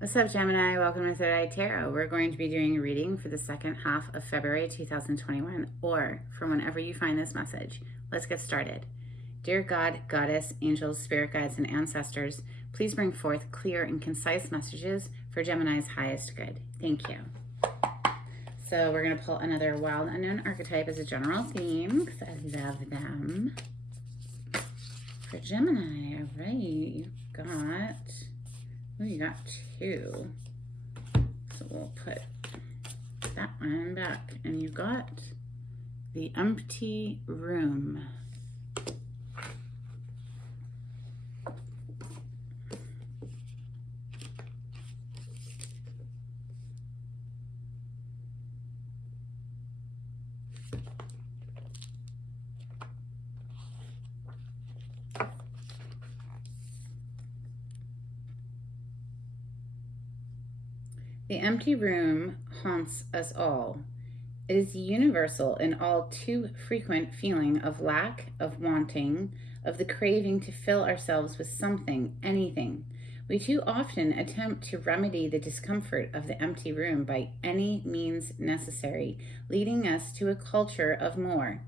What's up, Gemini? Welcome to Third Eye Tarot. We're going to be doing a reading for the second half of February 2021, or from whenever you find this message. Let's get started. Dear God, Goddess, angels, spirit guides, and ancestors, please bring forth clear and concise messages for Gemini's highest good. Thank you. So we're going to pull another wild unknown archetype as a general theme, because I love them. For Gemini, all right, you got two. So we'll put that one back. And you got the empty room. The empty room haunts us all. It is the universal and all too frequent feeling of lack, of wanting, of the craving to fill ourselves with something, anything. We too often attempt to remedy the discomfort of the empty room by any means necessary, leading us to a culture of more.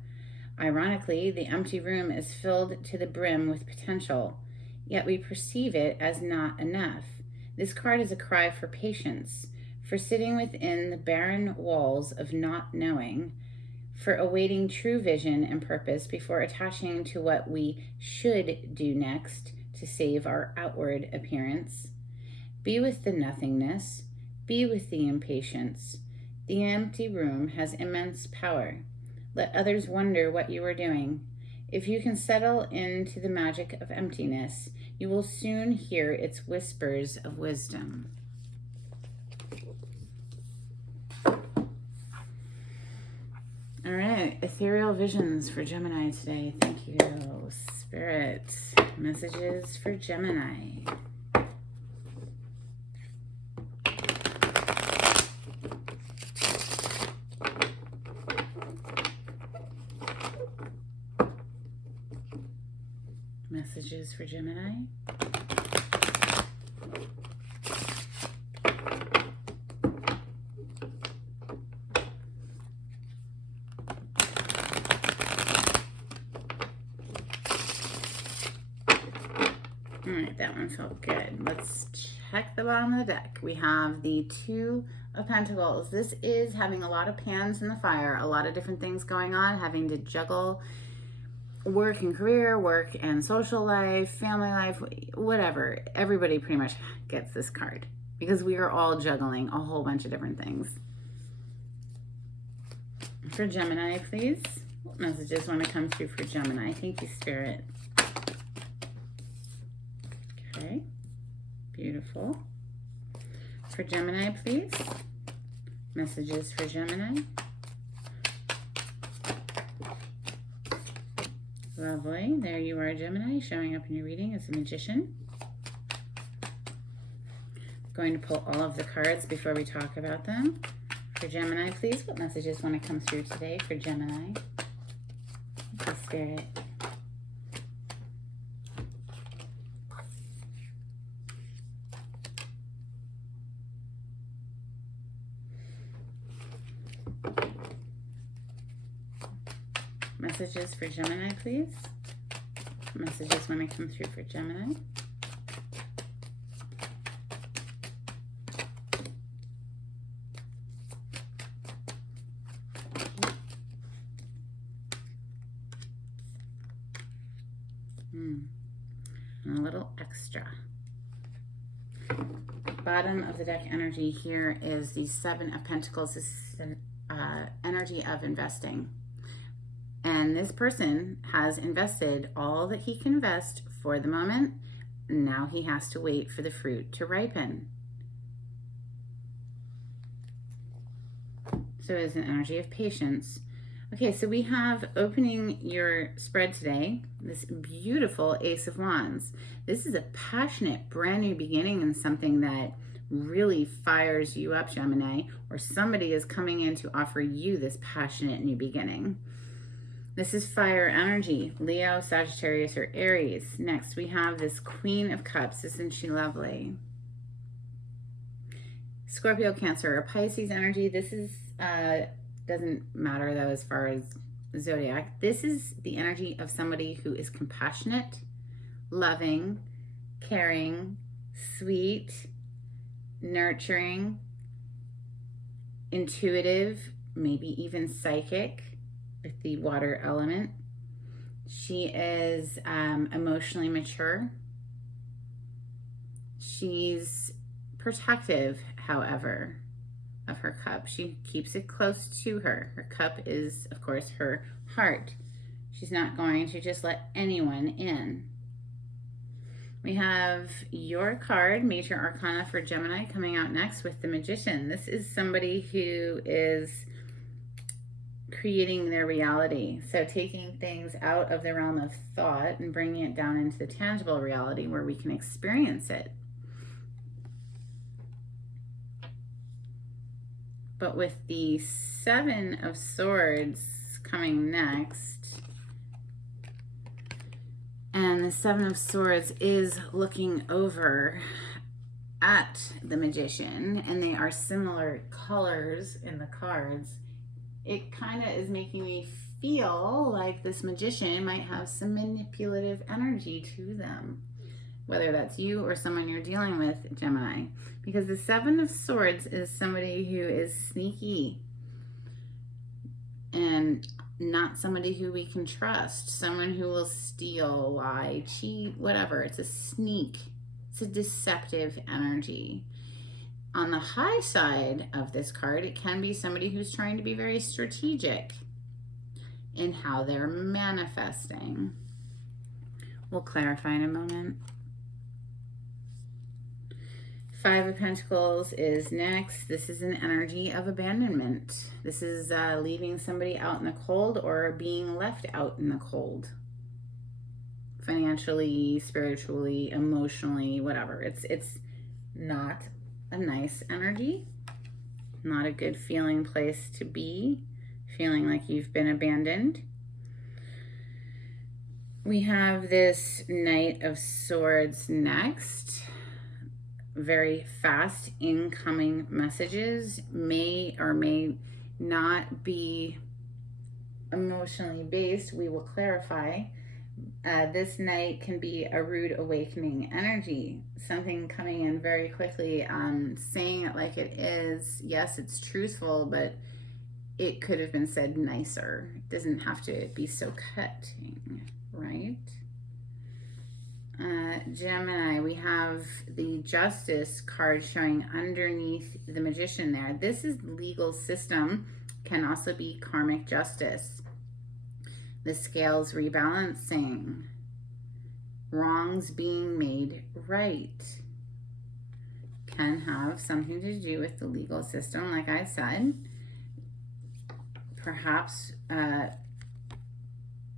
Ironically, the empty room is filled to the brim with potential, yet we perceive it as not enough. This card is a cry for patience, for sitting within the barren walls of not knowing, for awaiting true vision and purpose before attaching to what we should do next to save our outward appearance. Be with the nothingness, be with the impatience. The empty room has immense power. Let others wonder what you are doing. If you can settle into the magic of emptiness, you will soon hear its whispers of wisdom. All right, ethereal visions for Gemini today. Thank you, Spirit. Messages for Gemini. Messages for Gemini. All right, that one felt good. Let's check the bottom of the deck. We have the Two of Pentacles. This is having a lot of pans in the fire, a lot of different things going on, having to juggle work and career, work and social life, family life, whatever. Everybody pretty much gets this card because we are all juggling a whole bunch of different things. For Gemini, please. What messages want to come through for Gemini? Thank you, Spirit. Okay, beautiful. For Gemini, please. Messages for Gemini. Lovely. There you are, Gemini, showing up in your reading as a magician. I'm going to pull all of the cards before we talk about them. For Gemini, please, what messages want to come through today for Gemini? The Spirit. Messages for Gemini, please. Messages want to come through for Gemini. And a little extra. Bottom of the deck energy here is the Seven of Pentacles. This is an energy of investing. And this person has invested all that he can invest for the moment. Now he has to wait for the fruit to ripen. So it is an energy of patience. Okay, so we have opening your spread today, this beautiful Ace of Wands. This is a passionate, brand new beginning in something that really fires you up, Gemini, or somebody is coming in to offer you this passionate new beginning. This is fire energy, Leo, Sagittarius, or Aries. Next, we have this Queen of Cups. Isn't she lovely? Scorpio, Cancer, or Pisces energy. This is, doesn't matter though as far as zodiac. This is the energy of somebody who is compassionate, loving, caring, sweet, nurturing, intuitive, maybe even psychic with the water element. She is emotionally mature. She's protective, however, of her cup. She keeps it close to her. Her cup is, of course, her heart. She's not going to just let anyone in. We have your card, Major Arcana for Gemini, coming out next with the Magician. This is somebody who is creating their reality. So taking things out of the realm of thought and bringing it down into the tangible reality where we can experience it. But with the Seven of Swords coming next, and the Seven of Swords is looking over at the Magician, and they are similar colors in the cards, it kind of is making me feel like this Magician might have some manipulative energy to them, whether that's you or someone you're dealing with, Gemini. Because the Seven of Swords is somebody who is sneaky and not somebody who we can trust, someone who will steal, lie, cheat, whatever. It's a sneak. It's a deceptive energy. On the high side of this card, it can be somebody who's trying to be very strategic in how they're manifesting. We'll clarify in a moment. Five of Pentacles is next. This is an energy of abandonment. This is leaving somebody out in the cold or being left out in the cold. Financially, spiritually, emotionally, whatever. It's not a nice energy. Not a good feeling place to be. Feeling like you've been abandoned. We have this Knight of Swords next. Very fast incoming messages, may or may not be emotionally based. We will clarify. This night can be a rude awakening energy, something coming in very quickly, saying it like it is. Yes, it's truthful, but it could have been said nicer. It doesn't have to be so cutting, right? Gemini, we have the Justice card showing underneath the Magician there. This is legal system, can also be karmic justice. The scales rebalancing. Wrongs being made right. Can have something to do with the legal system, like I said. Perhaps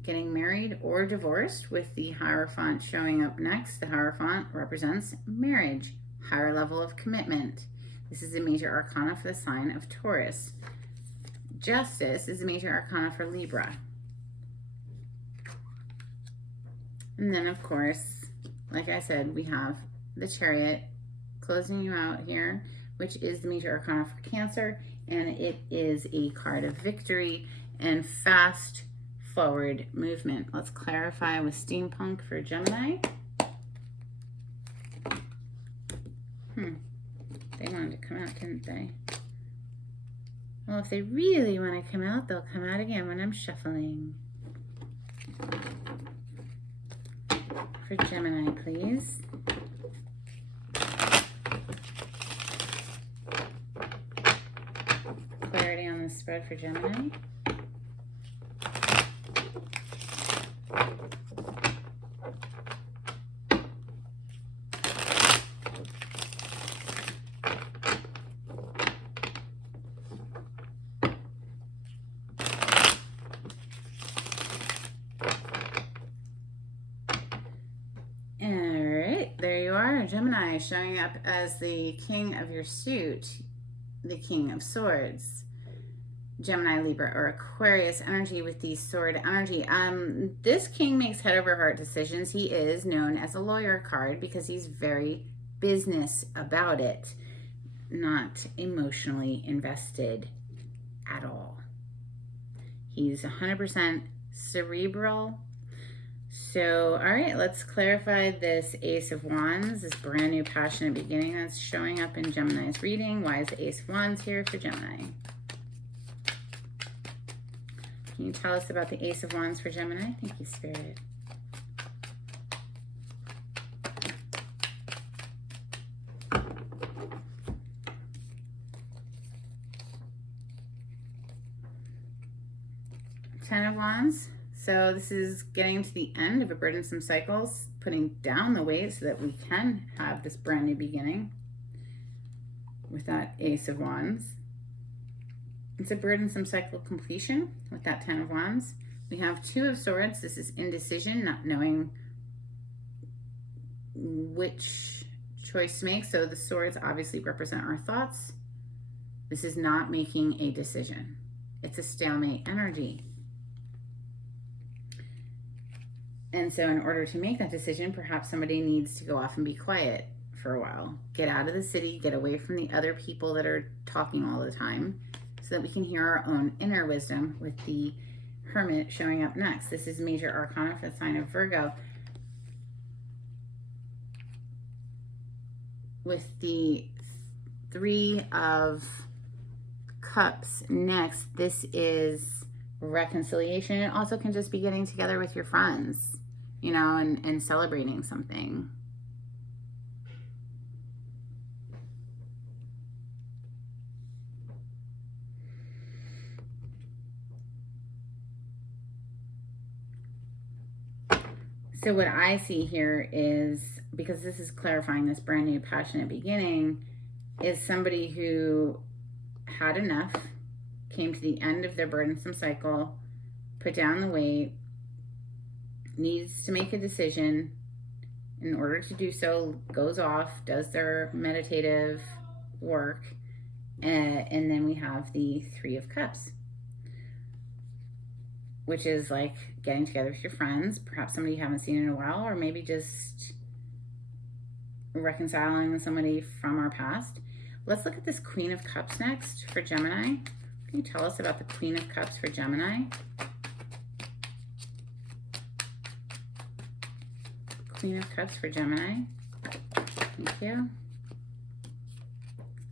getting married or divorced, with the Hierophant showing up next. The Hierophant represents marriage, higher level of commitment. This is a major arcana for the sign of Taurus. Justice is a major arcana for Libra. And then, of course, like I said, we have the Chariot closing you out here, which is the major arcana for Cancer, and it is a card of victory and fast forward movement. Let's clarify with Steampunk for Gemini. They wanted to come out, didn't they? Well, if they really want to come out, they'll come out again when I'm shuffling. For Gemini, please. Clarity on the spread for Gemini. Gemini showing up as the king of your suit, the king of swords. Gemini, Libra, or Aquarius energy with the sword energy. This king makes head over heart decisions. He is known as a lawyer card because he's very business about it. not emotionally invested at all. He's 100% cerebral. So, all right, let's clarify this Ace of Wands, this brand new passionate beginning that's showing up in Gemini's reading. Why is the Ace of Wands here for Gemini? Can you tell us about the Ace of Wands for Gemini? Thank you, Spirit. Ten of Wands. So this is getting to the end of a burdensome cycle, putting down the weight so that we can have this brand new beginning with that Ace of Wands. It's a burdensome cycle completion with that Ten of Wands. We have Two of Swords. This is indecision, not knowing which choice to make. So the swords obviously represent our thoughts. This is not making a decision. It's a stalemate energy. And so in order to make that decision, perhaps somebody needs to go off and be quiet for a while. Get out of the city, get away from the other people that are talking all the time so that we can hear our own inner wisdom with the Hermit showing up next. This is major arcana for the sign of Virgo. With the Three of Cups next, this is reconciliation. It also can just be getting together with your friends, you know, and celebrating something. So what I see here is, because this is clarifying this brand new passionate beginning, is somebody who had enough, came to the end of their burdensome cycle, put down the weight, needs to make a decision. In order to do so, goes off, does their meditative work, and then we have the Three of Cups, which is like getting together with your friends, perhaps somebody you haven't seen in a while, or maybe just reconciling with somebody from our past. Let's look at this Queen of Cups next for Gemini. Can you tell us about the Queen of Cups for Gemini? Queen of Cups for Gemini. Thank you.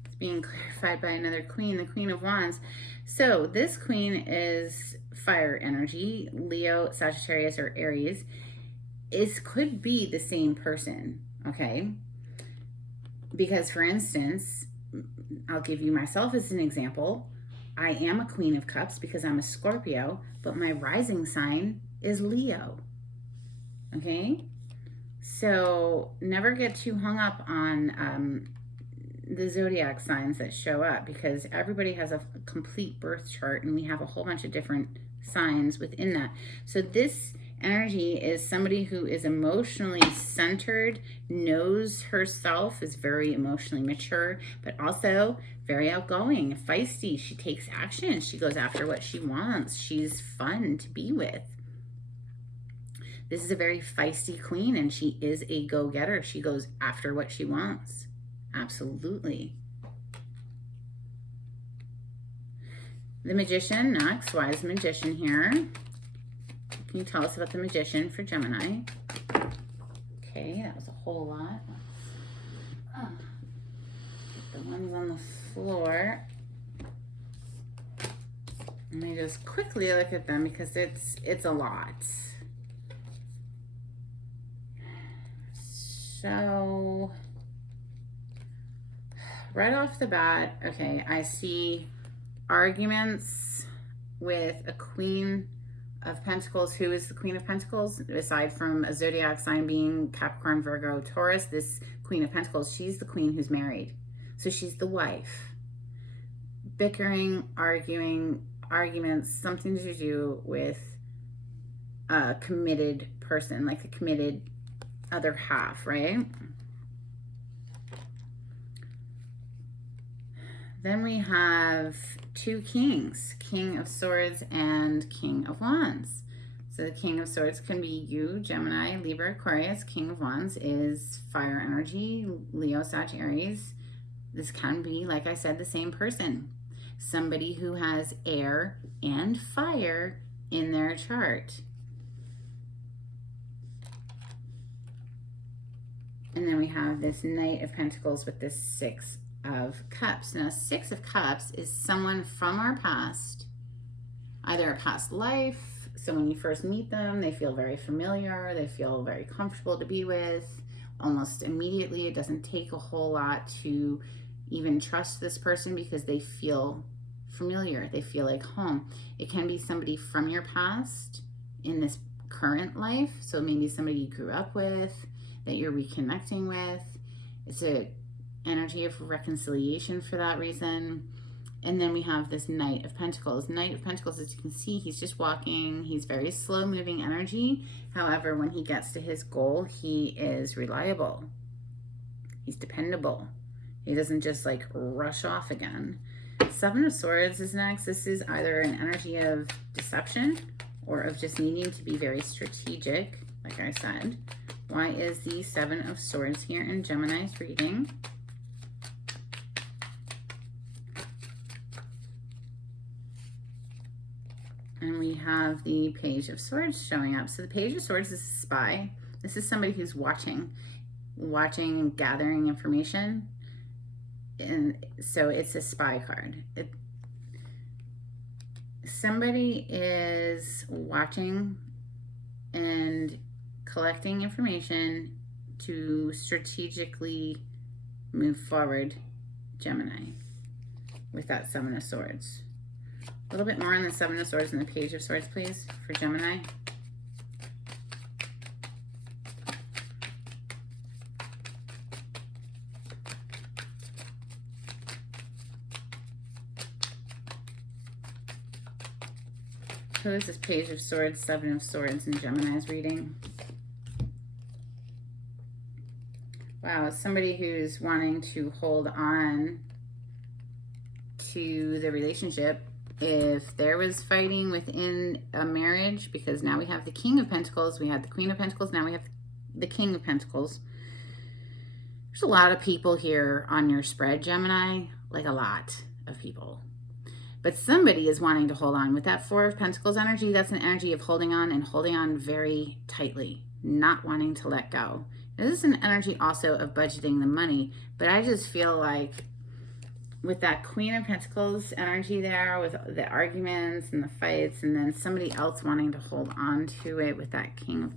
It's being clarified by another queen, the Queen of Wands. So this queen is fire energy, Leo, Sagittarius, or Aries. Could be the same person, okay? Because, for instance, I'll give you myself as an example. I am a Queen of Cups because I'm a Scorpio, but my rising sign is Leo, okay? So never get too hung up on the zodiac signs that show up, because everybody has a complete birth chart and we have a whole bunch of different signs within that. So this energy is somebody who is emotionally centered, knows herself, is very emotionally mature, but also very outgoing, feisty. She takes action. She goes after what she wants. She's fun to be with. This is a very feisty queen, and she is a go-getter. She goes after what she wants. Absolutely. The Magician next. Wise Magician here. Can you tell us about the Magician for Gemini? Okay, that was a whole lot. Get the ones on the floor. Let me just quickly look at them because it's a lot. So, right off the bat, okay, I see arguments with a Queen of Pentacles. Who is the Queen of Pentacles? Aside from a zodiac sign being Capricorn, Virgo, Taurus, this Queen of Pentacles, she's the queen who's married. So she's the wife. Bickering, arguing, arguments, something to do with a committed person, like a committed other half, right? Then we have two kings, King of Swords and King of Wands. So the King of Swords can be you, Gemini, Libra, Aquarius. King of Wands is fire energy, Leo, Sagittarius, This can be, like I said, the same person. Somebody who has air and fire in their chart. And then we have this Knight of Pentacles with this Six of Cups. Now, Six of Cups is someone from our past, either a past life. So when you first meet them, they feel very familiar. They feel very comfortable to be with. Almost immediately, it doesn't take a whole lot to even trust this person because they feel familiar. They feel like home. It can be somebody from your past in this current life. So maybe somebody you grew up with, that you're reconnecting with. It's an energy of reconciliation for that reason. And then we have this Knight of Pentacles. Knight of Pentacles, as you can see, he's just walking. He's very slow moving energy. However, when he gets to his goal, he is reliable. He's dependable. He doesn't just like rush off again. Seven of Swords is next. This is either an energy of deception or of just needing to be very strategic, like I said. Why is the Seven of Swords here in Gemini's reading? And we have the Page of Swords showing up. So the Page of Swords is a spy. This is somebody who's watching and gathering information. And so it's a spy card. Somebody is watching and collecting information to strategically move forward, Gemini, with that Seven of Swords. A little bit more on the Seven of Swords and the Page of Swords, please, for Gemini. Who is this Page of Swords, Seven of Swords in Gemini's reading? Wow, somebody who's wanting to hold on to the relationship. If there was fighting within a marriage, because now we have the King of Pentacles, we had the Queen of Pentacles, now we have the King of Pentacles. There's a lot of people here on your spread, Gemini, like a lot of people. But somebody is wanting to hold on. With that Four of Pentacles energy, that's an energy of holding on and holding on very tightly, not wanting to let go. Now, this is an energy also of budgeting the money, but I just feel like with that Queen of Pentacles energy there, with the arguments and the fights, and then somebody else wanting to hold on to it with that King of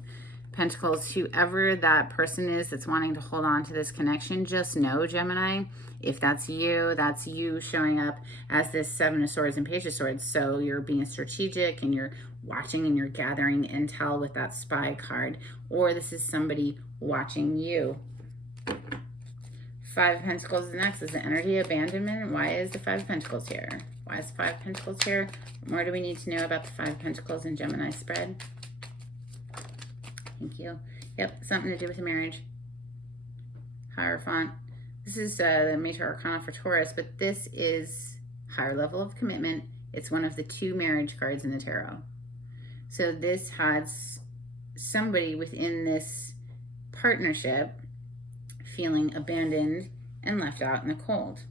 Pentacles, whoever that person is that's wanting to hold on to this connection, just know, Gemini, if that's you showing up as this Seven of Swords and Page of Swords. So you're being strategic and you're watching and you're gathering intel with that spy card, or this is somebody watching you. Five of Pentacles is next. Is the energy of abandonment. Why is the Five of Pentacles here? Why is the Five of Pentacles here? What more do we need to know about the Five of Pentacles in Gemini spread? Thank you. Yep, something to do with the marriage. Hierophant. This is the Major Arcana for Taurus, but this is higher level of commitment. It's one of the two marriage cards in the tarot. So this has somebody within this partnership feeling abandoned and left out in the cold.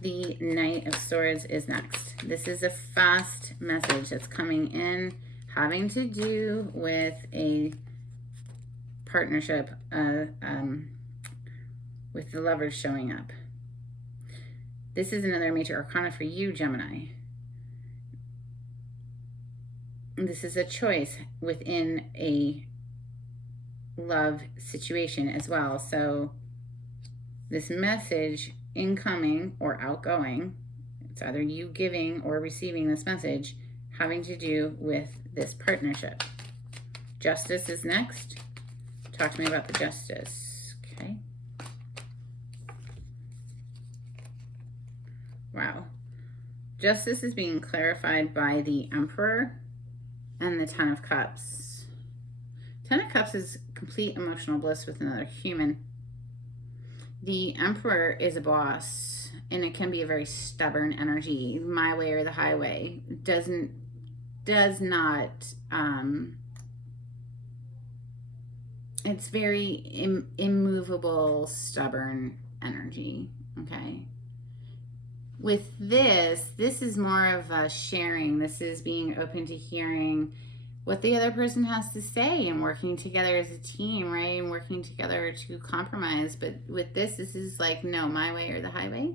The Knight of Swords is next. This is a fast message that's coming in, having to do with a partnership with the Lovers showing up. This is another Major Arcana for you, Gemini. This is a choice within a love situation as well. So this message incoming or outgoing, it's either you giving or receiving this message, having to do with this partnership. Justice is next. Talk to me about the Justice. Okay. Wow. Justice is being clarified by the Emperor and the Ten of Cups. Ten of Cups is complete emotional bliss with another human. The Emperor is a boss, and it can be a very stubborn energy. My way or the highway. Does not, it's very immovable, stubborn energy. Okay. With this is more of a sharing. This is being open to hearing what the other person has to say and working together as a team, right? And working together to compromise. But with this is like, no, my way or the highway.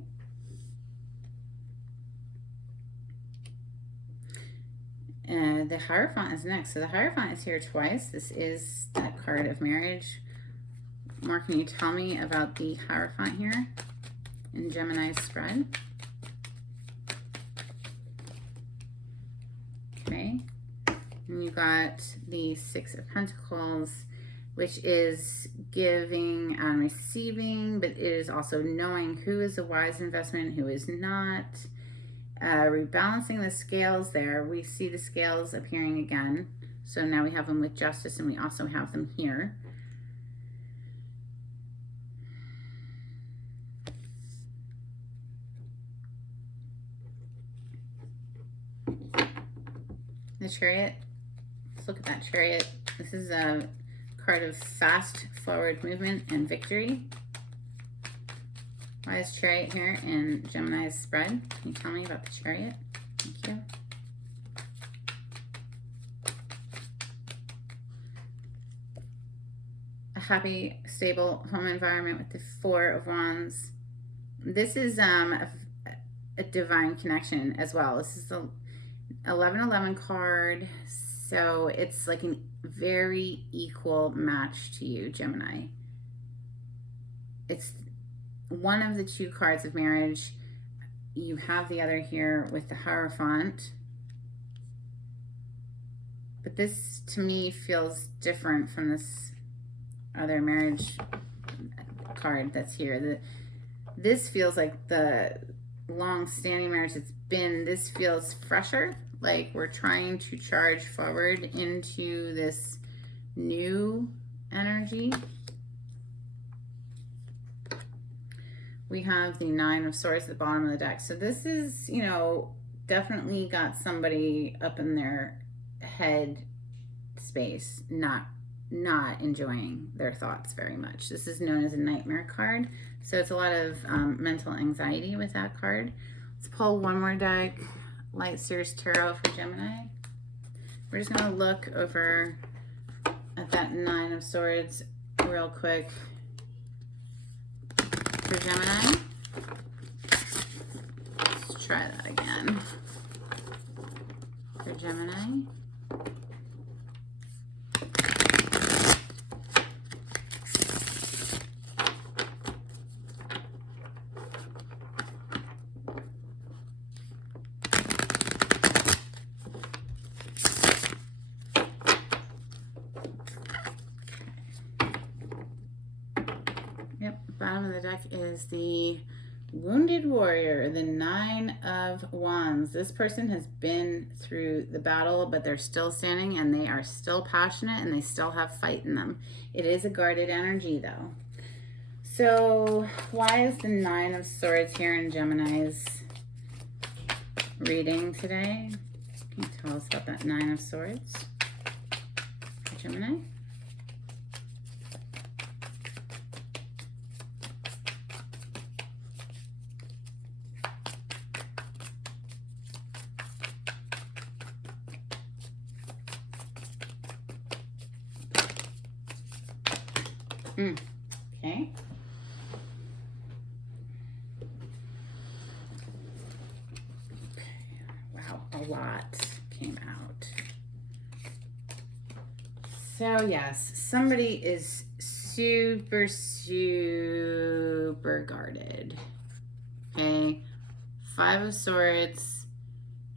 The Hierophant is next. So the Hierophant is here twice. This is that card of marriage. More, can you tell me about the Hierophant here in Gemini's spread? Okay. And you got the Six of Pentacles, which is giving and receiving, but it is also knowing who is a wise investment, who is not. Rebalancing the scales there. We see the scales appearing again. So now we have them with Justice, and we also have them here. The Chariot. Let's look at that Chariot. This is a card of fast forward movement and victory. Why is Chariot here in Gemini's spread? Can you tell me about the Chariot? Thank you. A happy, stable home environment with the Four of Wands. This is a divine connection as well. This is the 1111 card. So it's like a very equal match to you, Gemini. It's one of the two cards of marriage. You have the other here with the Hierophant. But this, to me, feels different from this other marriage card that's here. This feels like the long-standing marriage it's been. This feels fresher, like we're trying to charge forward into this new energy. We have the Nine of Swords at the bottom of the deck. So this is, you know, definitely got somebody up in their head space, not enjoying their thoughts very much. This is known as a nightmare card. So it's a lot of mental anxiety with that card. Let's pull one more deck. Light Series Tarot for Gemini. We're just going to look over at that Nine of Swords real quick for Gemini. Let's try that again. For Gemini. Yep, bottom of the deck is the Wounded Warrior, the Nine of Wands. This person has been through the battle, but they're still standing and they are still passionate and they still have fight in them. It is a guarded energy though. So why is the Nine of Swords here in Gemini's reading today? Can you tell us about that Nine of Swords for Gemini? Okay. Wow, a lot came out. So yes, somebody is super guarded. Okay. Five of Swords,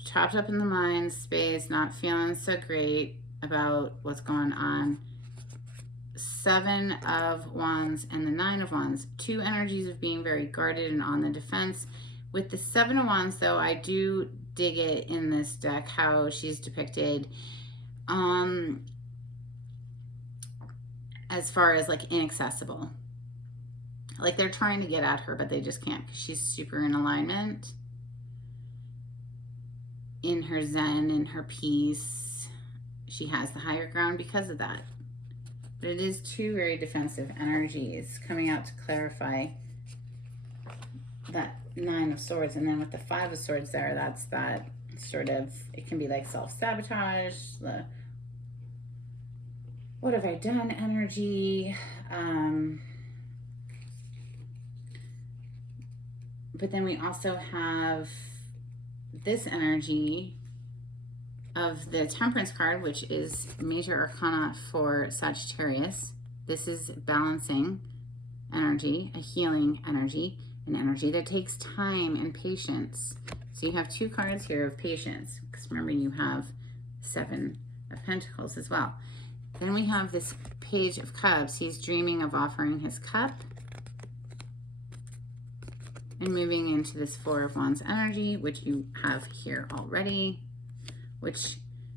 chopped up in the mind space, not feeling so great about what's going on. Seven of Wands and the Nine of Wands, two energies of being very guarded and on the defense. With the Seven of Wands, though, I do dig it in this deck how she's depicted as far as like inaccessible. Like they're trying to get at her, but they just can't because she's super in alignment, in her zen, in her peace. She has the higher ground because of that. But it is two very defensive energies coming out to clarify that Nine of Swords, and then with the Five of Swords there, that's that sort of, it can be like self-sabotage, the what have I done energy. But then we also have this energy of the Temperance card, which is major arcana for Sagittarius. This is balancing energy, a healing energy, an energy that takes time and patience. So you have two cards here of patience, because remember you have Seven of Pentacles as well. Then we have this Page of Cups. He's dreaming of offering his cup and moving into this Four of Wands energy, which you have here already, which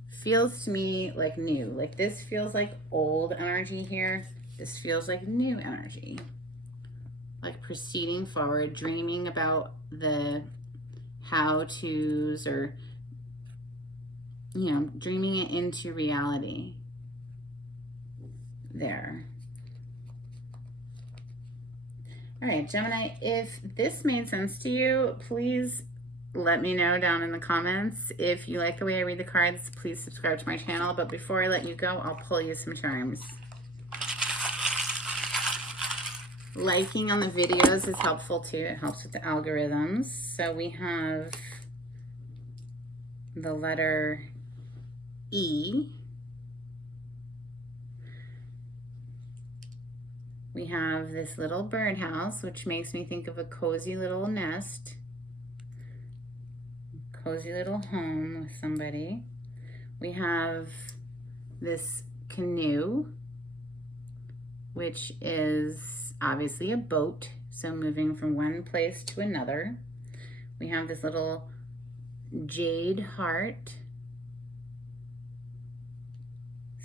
feels to me like new. Like this feels like old energy here. This feels like new energy. Like proceeding forward, dreaming about the how-tos, or, you know, dreaming it into reality there. All right, Gemini, if this made sense to you, please let me know down in the comments. If you like the way I read the cards, please subscribe to my channel. But before I let you go, I'll pull you some charms. Liking on the videos is helpful too. It helps with the algorithms. So we have the letter E. We have this little birdhouse, which makes me think of a cozy little nest, cozy little home with somebody. We have this canoe, which is obviously a boat, so moving from one place to another. We have this little jade heart.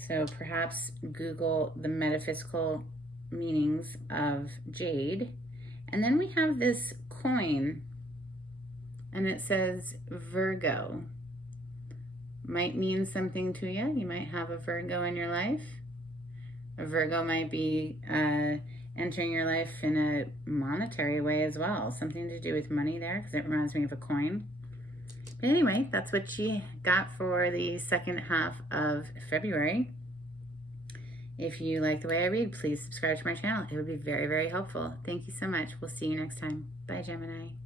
So perhaps Google the metaphysical meanings of jade. And then we have this coin, and it says Virgo. Might mean something to you. You might have a Virgo in your life. A Virgo might be entering your life in a monetary way as well. Something to do with money there, because it reminds me of a coin. But anyway, that's what you got for the second half of February. If you like the way I read, please subscribe to my channel. It would be very, very helpful. Thank you so much. We'll see you next time. Bye, Gemini.